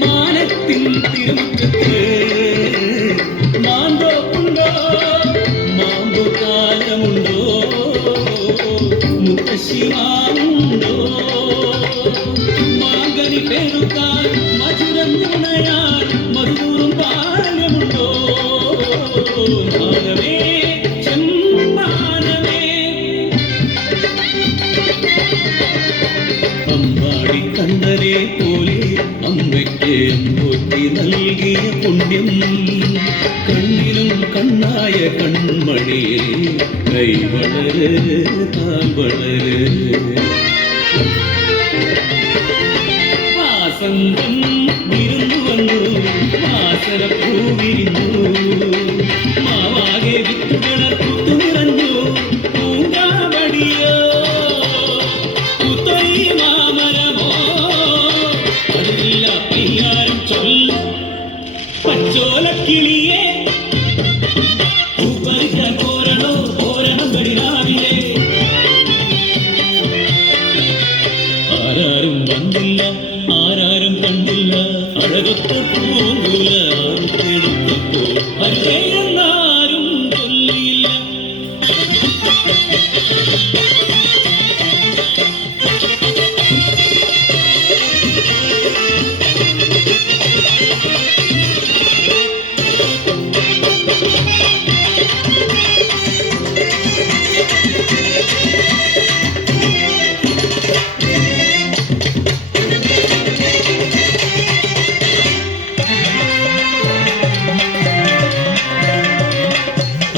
മാനത്തിൻ തിരുമുറ്റത്ത് മാന്തോപ്പുണ്ടോ മാമ്പു കാലമുണ്ടോ മുത്തശ്ശിമാനുണ്ടോ മാങ്കനി പേരുത്താൻ മധുരം തുണയാൻ മധുരം പാലമുണ്ടോ മാനമേ ചെമ്മാനമേ അമ്പാടി കണ്ണനെ പോലെ അമ്മയ്ക്ക് അമ്പൂറ്റി നൽകിയ പുണ്യം കണ്ണിലും കണ്ണായ കൺമണിയെ കൈ വളര് താൻ വളര് വാസന്തം വിരുന്നു വന്നു വാസന പൂവിരിഞ്ഞു മാവാകെ വിത്തുകളർ കുത്തുനിറഞ്ഞു പൂങ്കാവടിയോ കുത്തൊഴി മാമരമോ അതില്ല പയ്യാരം ചൊല്ല പച്ചോലക്കിളിയെ പൂപ്പറിക്കാൻ പോരണോ പോരണം വെടിരാവിലെ ആരാരും വന്നില്ല ആരാരും കണ്ടില്ല അഴകൊത്ത പൂങ്കുല ആർക്കെടുത്തപ്പോൾ അരുതെന്നാരും ചൊല്ലിയില്ല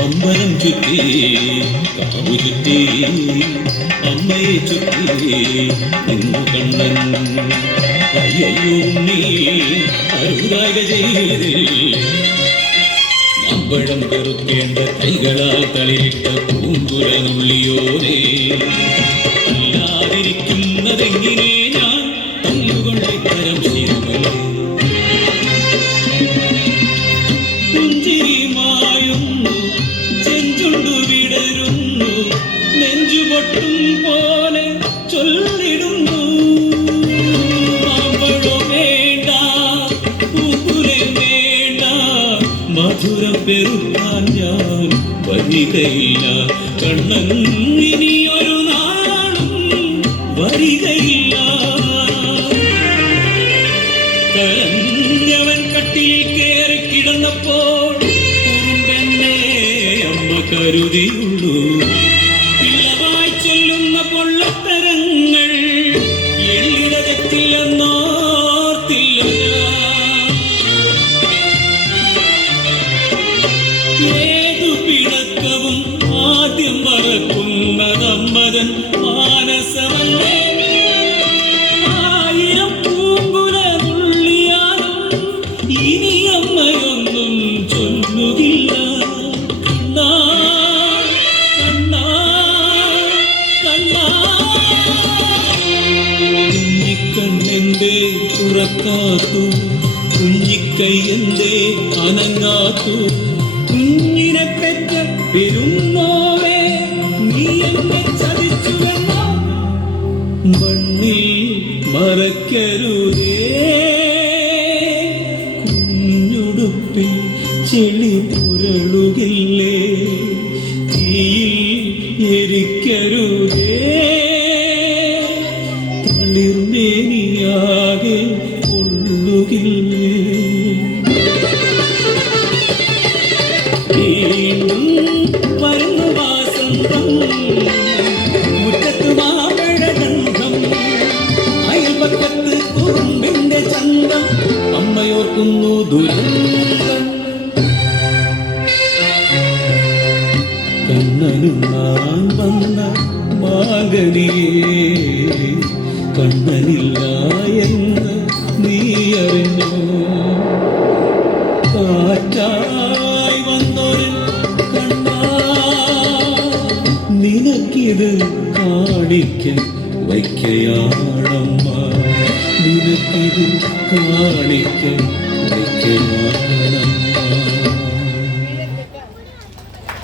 അമ്പലം ചുറ്റി കാവു ചുറ്റി അമ്മയെ ചുറ്റി നിന്നു കണ്ണൻ അയ്യോ നീ അരുതാക ചെയ്തിൽ അമ്പഴം പെറുക്കേണ്ട കൈകളാൽ തളിരിട്ട പൂങ്കുരനുള്ളിയോരേ അല്ലാതിരിക്കുന്നതെങ്ങനെ ഞാൻ തല്ലുകൊണ്ട് ഇത്തരം ശിവമേ പുഞ്ചിരി മായുന്നു ചെഞ്ചുണ്ടു വിടരുന്നു നെഞ്ചുപൊട്ടും പോലെ ചൊല്ലിടുന്നു മാമ്പഴോ വേണ്ട പൂക്കുലേ വേണ്ട മധുരം പെറുക്കാൻ ഞാൻ വരികയില്ല കണ്ണൻ ഇനിയൊരു നാളും വരികയില്ല കരഞ്ഞവൻ കട്ടിലിൽ കേറി കിടന്നപ്പോൾ കുറുമ്പെന്നെ അമ്മ കരുതിയുള്ളൂ പിള്ളവായി ചൊല്ലുന്ന പൊള്ളത്തരങ്ങൾ എള്ളിട തെറ്റില്ലെന്നോർത്തില്ല ഏതു പിണക്കവും ആദ്യം മറക്കുന്നതമ്മതൻ മാനസമല്ലേ ആയിരം പൂങ്കുലമുള്ളിയാലും ഇനി അമ്മയൊന്നും ചൊല്ലുകില്ല കണ്ണാ കണ്ണാ കണ്ണാ കുഞ്ഞിക്കണ്ണെന്തേ തുറക്കാത്തു കുഞ്ഞിക്കൈയെന്തേ അനങ്ങാത്തു കുഞ്ഞിനെ പെറ്റ പെരുന്നോവേ നീ എന്നെ ചതിച്ചുവെന്നോ മണ്ണിൽ മറക്കരുതേ കുഞ്ഞുടുപ്പിൽ ചെളി പുരളുകില്ലേ തീയിൽ എരിക്കരുതേ തളിർമേനിയാകെ കൊള്ളുകില്ലേ വീണ്ടും വരുന്നു വാസന്തം മുറ്റത്ത് മാമ്പഴഗന്ധം അയൽപക്കത്ത് കുറുമ്പിന്റെ ചന്തം അമ്മയോർക്കുന്നു ദുരന്തം കണ്ണനുണ്ണാൻ വന്ന മാഗനിയേ കണ്ണനില്ല എന്ന് നീ അറിഞ്ഞോ കാറ്റായി വന്നൊരു കണ്ണാ നിനക്കിത് കാണിക്കാൻ വയ്ക്കയാണമ്മ നിനക്കിത് കാണിക്കാൻ വയ്ക്കയാണ്